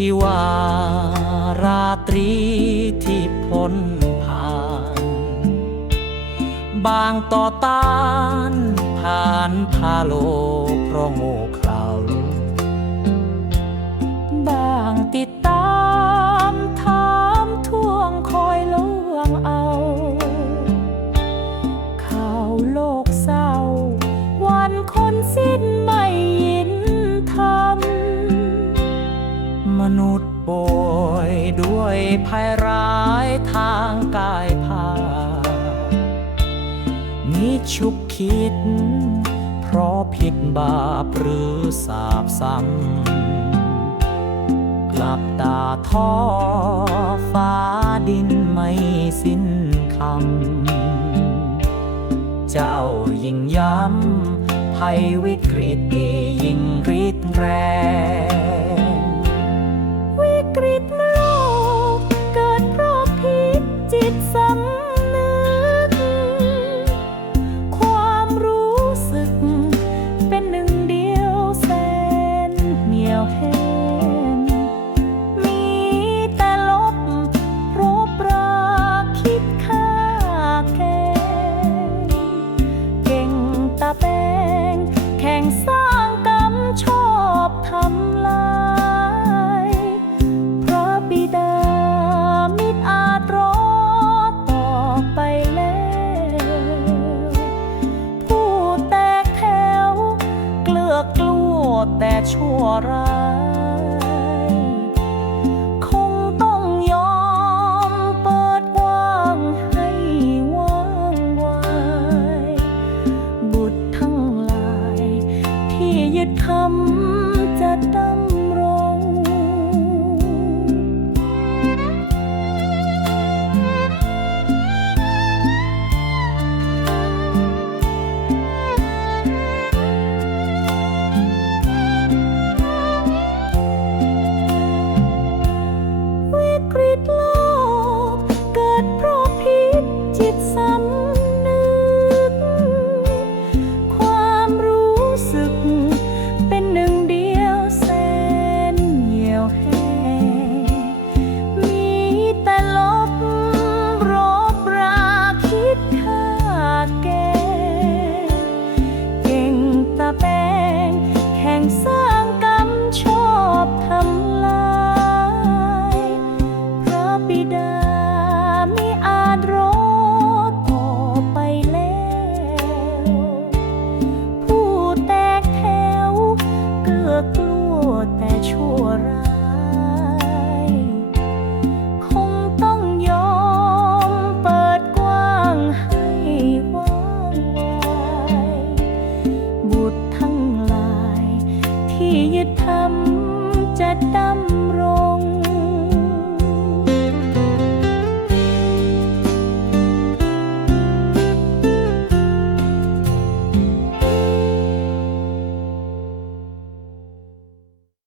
ที่ว่าราตรีที่พ้นผ่าน บางต่อต้านผ่านพาโลกเพราะโง่เราบ นุษย์ป่วยด้วยภัยร้ายทางกายภาพมีชุกคิด เพราะผิดบาปหรือสาบซ้ำกลับตาท้อฟ้าดินไม่สิ้นคำ เจ้ายิ่งย้ำภัยวิกฤตยิ่งริดแรง ร้าย คงต้องยอมเปิดว่างให้ว่างวายบุตรทั้งหลาย ที่ยึดคำจะตั้ง